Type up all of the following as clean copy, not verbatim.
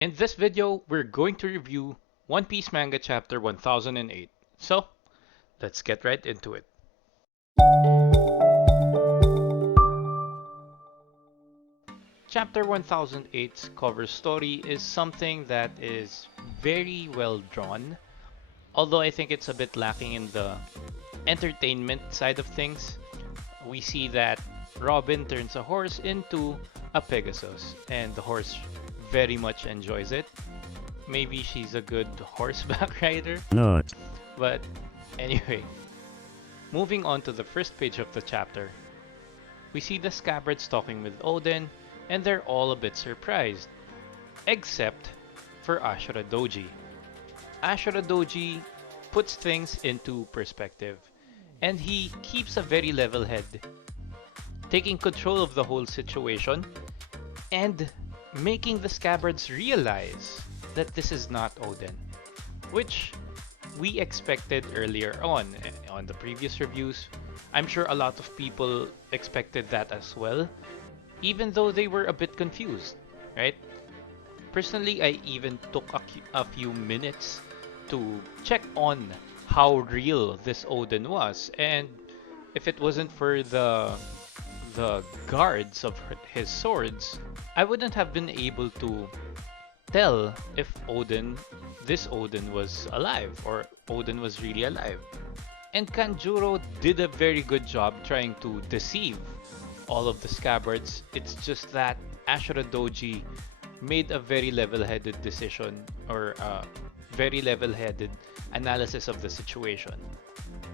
In this video, we're going to review One Piece Manga Chapter 1008. So, let's get right into it. Chapter 1008's cover story is something that is very well drawn, although I think it's a bit lacking in the entertainment side of things. We see that Robin turns a horse into a Pegasus, and the horse very much enjoys it. Maybe she's a good horseback rider, No. but anyway, moving on to the first page of the chapter, we see the scabbards talking with Odin, and they're all a bit surprised, except for Ashura Doji. Ashura Doji puts things into perspective, and he keeps a very level head, taking control of the whole situation and making the scabbards realize that this is not Odin, which we expected earlier on the previous reviews. I'm sure a lot of people expected that as well, even though they were a bit confused, right? Personally, I even took a few minutes to check on how real this Odin was, and if it wasn't for the guards of his swords, I wouldn't have been able to tell if this Odin was alive or Odin was really alive. And Kanjuro did a very good job trying to deceive all of the scabbards. It's just that Ashura Doji made a very level-headed decision or very level-headed analysis of the situation.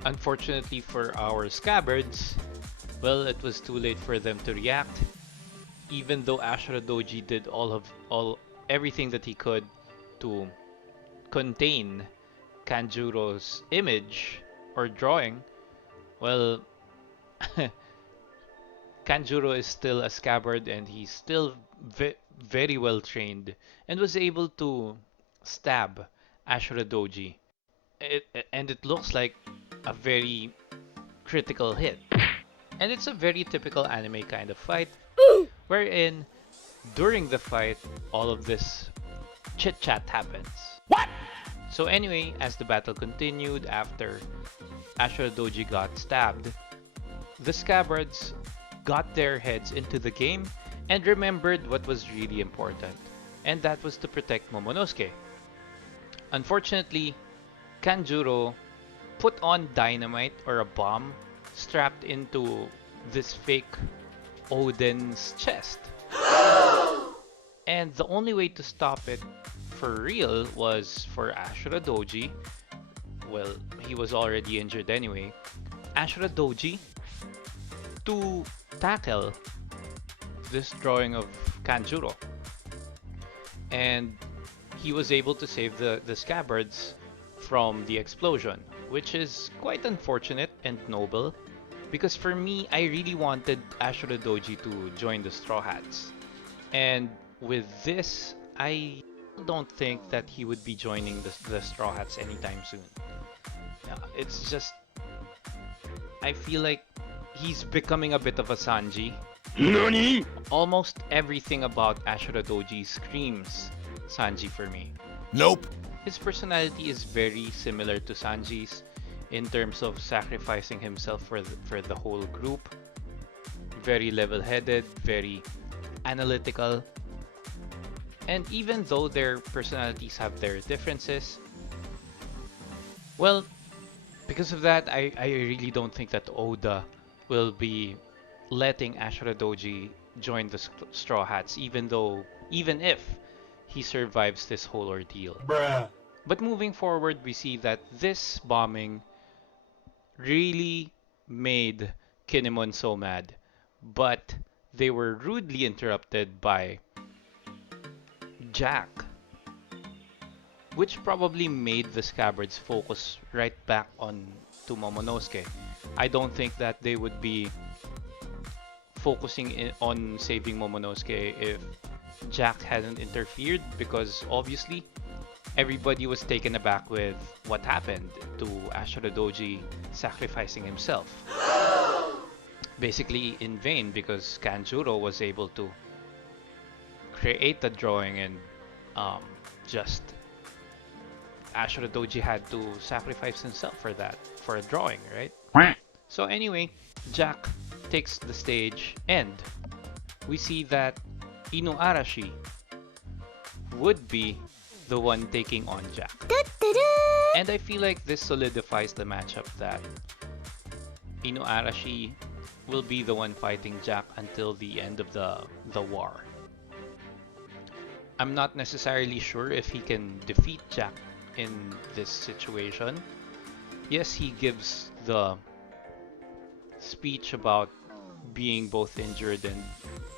Unfortunately for our scabbards, well, it was too late for them to react. Even though Ashura Doji did all everything that he could to contain Kanjuro's image or drawing, well, Kanjuro is still a scabbard and he's still very well trained and was able to stab Ashura Doji. And it looks like a very critical hit. And it's a very typical anime kind of fight, wherein during the fight, all of this chit chat happens. What? So, anyway, as the battle continued after Ashura Doji got stabbed, the scabbards got their heads into the game and remembered what was really important, and that was to protect Momonosuke. Unfortunately, Kanjuro put on dynamite or a bomb strapped into this fake Odin's chest. And the only way to stop it for real was for Ashura Doji. Well, he was already injured anyway. Ashura Doji to tackle this drawing of Kanjuro. And he was able to save the scabbards from the explosion, which is quite unfortunate and noble. Because for me, I really wanted Ashura Doji to join the Straw Hats. And with this, I don't think that he would be joining the Straw Hats anytime soon. It's just, I feel like he's becoming a bit of a Sanji. NANI?! Almost everything about Ashura Doji screams Sanji for me. Nope. His personality is very similar to Sanji's in terms of sacrificing himself for the whole group. Very level-headed, very analytical. And even though their personalities have their differences, well, because of that, I really don't think that Oda will be letting Ashura Doji join the Straw Hats, even if he survives this whole ordeal. Bruh. But moving forward, we see that this bombing really made Kinemon so mad, but they were rudely interrupted by Jack, which probably made the scabbards focus right back on to Momonosuke. I don't think that they would be focusing on saving Momonosuke if Jack hadn't interfered, because obviously everybody was taken aback with what happened to Ashura Doji sacrificing himself. Basically in vain, because Kanjuro was able to create the drawing and um, just Ashura Doji had to sacrifice himself for that, for a drawing, right? So anyway, Jack takes the stage and we see that Inuarashi would be the one taking on Jack. And I feel like this solidifies the matchup that Inuarashi will be the one fighting Jack until the end of the war. I'm not necessarily sure if he can defeat Jack in this situation. Yes, he gives the speech about being both injured and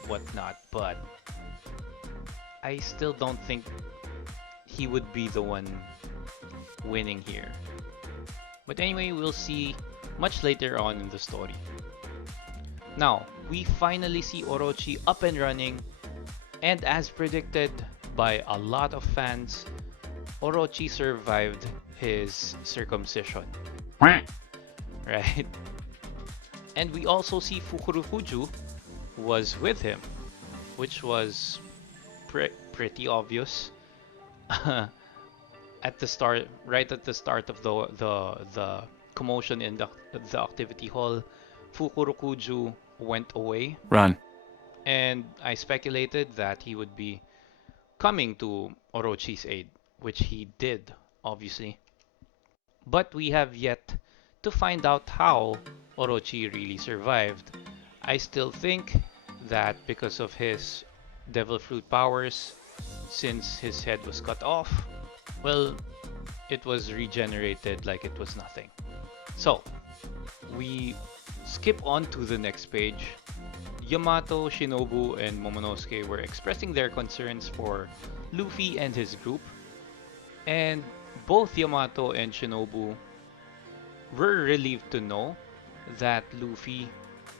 whatnot, but I still don't think he would be the one winning here. But anyway, we'll see much later on in the story. Now, we finally see Orochi up and running, and as predicted by a lot of fans, Orochi survived his circumcision. Right? And we also see Fukurokuju was with him, which was pretty obvious at the start, right at the start of the commotion in the activity hall. Fukurokuju went away. Run. And I speculated that he would be coming to Orochi's aid, which he did, obviously. But we have yet to find out how Orochi really survived. I still think that because of his devil fruit powers, since his head was cut off, well, it was regenerated like it was nothing. So, we skip on to the next page. Yamato, Shinobu, and Momonosuke were expressing their concerns for Luffy and his group, and both Yamato and Shinobu were relieved to know that Luffy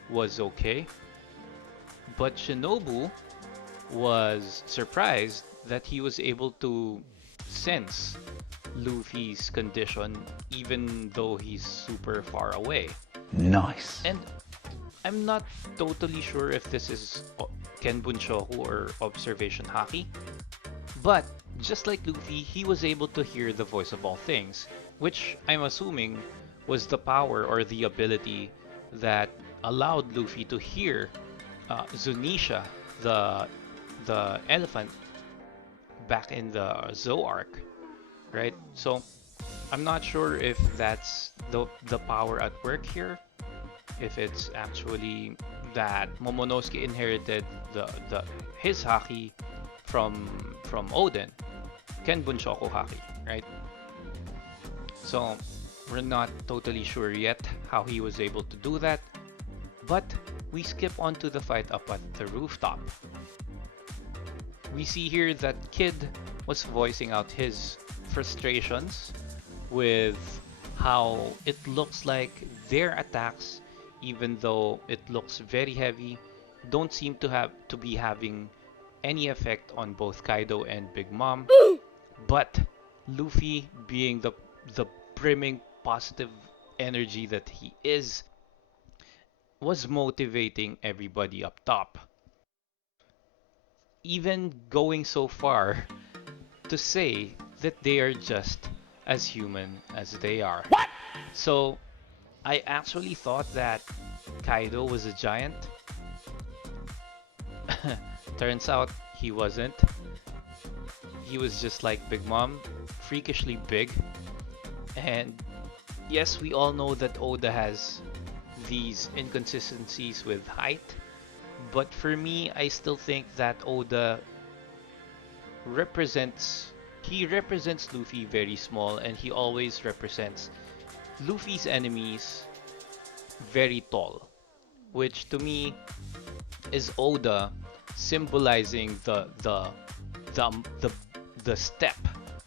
was okay, but Shinobu was surprised that he was able to sense Luffy's condition even though he's super far away. Nice. And I'm not totally sure if this is Kenbunshoku or observation haki, but just like Luffy, he was able to hear the voice of all things, which I'm assuming was the power or the ability that allowed Luffy to hear Zunisha, the elephant, back in the Zou arc, right? So I'm not sure if that's the power at work here, if it's actually that Momonosuke inherited his haki from Oden, Kenbunshoku haki, right? So we're not totally sure yet how he was able to do that, but we skip on to the fight up at the rooftop. We see here that Kid was voicing out his frustrations with how it looks like their attacks, even though it looks very heavy, don't seem to be having any effect on both Kaido and Big Mom. But Luffy, being the brimming positive energy that he is, was motivating everybody up top. Even going so far to say that they are just as human as they are. What? So I actually thought that Kaido was a giant. Turns out he wasn't. He was just like Big Mom, freakishly big. And yes, we all know that Oda has these inconsistencies with height, but for me, I still think that Oda represents Luffy very small, and he always represents Luffy's enemies very tall, which to me is Oda symbolizing the step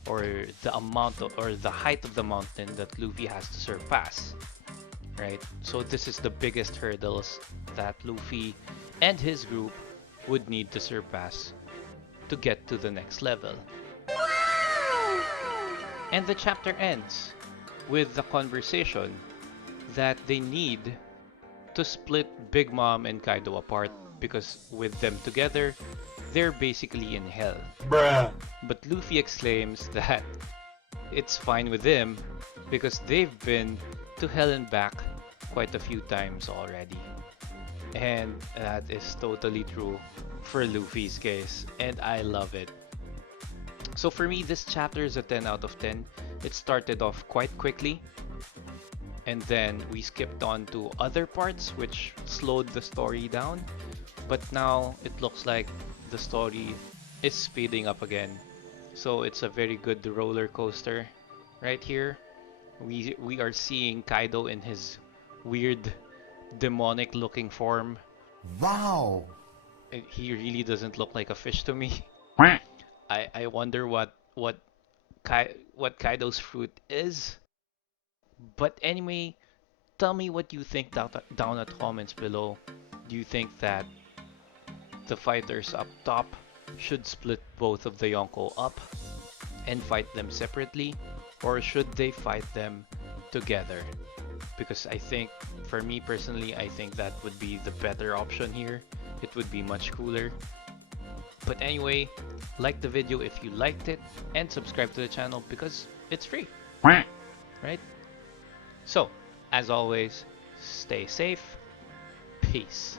or the amount of, or the height of the mountain that Luffy has to surpass, right? So this is the biggest hurdles that Luffy and his group would need to surpass to get to the next level. And the chapter ends with the conversation that they need to split Big Mom and Kaido apart, because with them together, they're basically in hell. Bruh. But Luffy exclaims that it's fine with him because they've been to hell and back quite a few times already. And that is totally true for Luffy's case, and I love it. So for me, this chapter is a 10 out of 10. It started off quite quickly, and then we skipped on to other parts which slowed the story down. But now it looks like the story is speeding up again. So it's a very good roller coaster right here. We are seeing Kaido in his weird demonic looking form. Wow! He really doesn't look like a fish to me. I wonder what Kaido's fruit is. But anyway, tell me what you think down at comments below. Do you think that the fighters up top should split both of the Yonko up and fight them separately, or should they fight them together? Because I think, for me personally, I think that would be the better option here. It would be much cooler. But anyway, like the video if you liked it, and subscribe to the channel because it's free, right? So, as always, stay safe, peace.